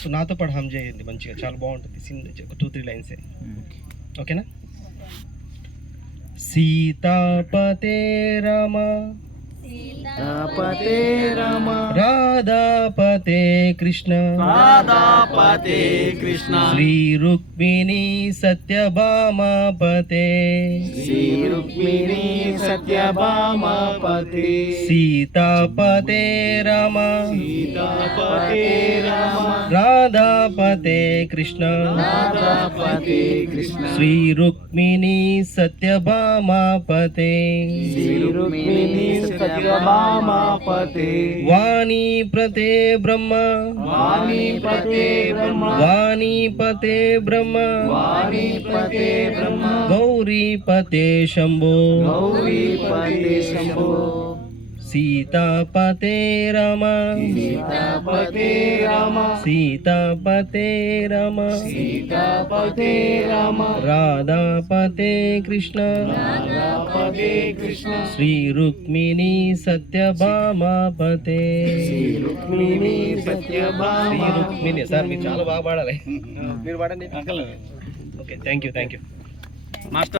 So నాతో పాటు హమ్ చేయండి మంచిగా, చాలా బాగుంటుంది సీన్. ఒక 2-3 లైన్సే, ఓకేనా? సీతాపతే రమ సీతాపతే రమ రాధాపతే కృష్ణ రాధాపతే కృష్ణ శ్రీ రుక్మిణీ సత్యభామాపతే శ్రీ రుక్మిణీ సత్యభామాపతే సీతాపతే రమ సీతాపతే రమ రాధాపతే కృష్ణ రాధాపతే కృష్ణ శ్రీ రుక్మిణీ సత్యభామాపతే శ్రీ రుక్మిణీ సత్యభామాపతే వాణీపతే బ్రహ్మ వాణీపతే బ్రహ్మ వాణీపతే బ్రహ్మ వాణీపతే బ్రహ్మ గౌరీపతే శంభో గౌరీపతే శంభో సీతాపతే రమ సీతాపతే రమ సీతాపతే రమ సీతాపతే రమ రాధాపతే కృష్ణ రాధాపతే కృష్ణ శ్రీ రుక్మిణీ సత్యభామాపతే శ్రీ రుక్మిణీ శ్రీ సత్యభామ రుక్మిణి. సార్ మీరు చాలా బాగా పాడాలి, మీరు పాడండి. Okay, thank you. మాస్టర్.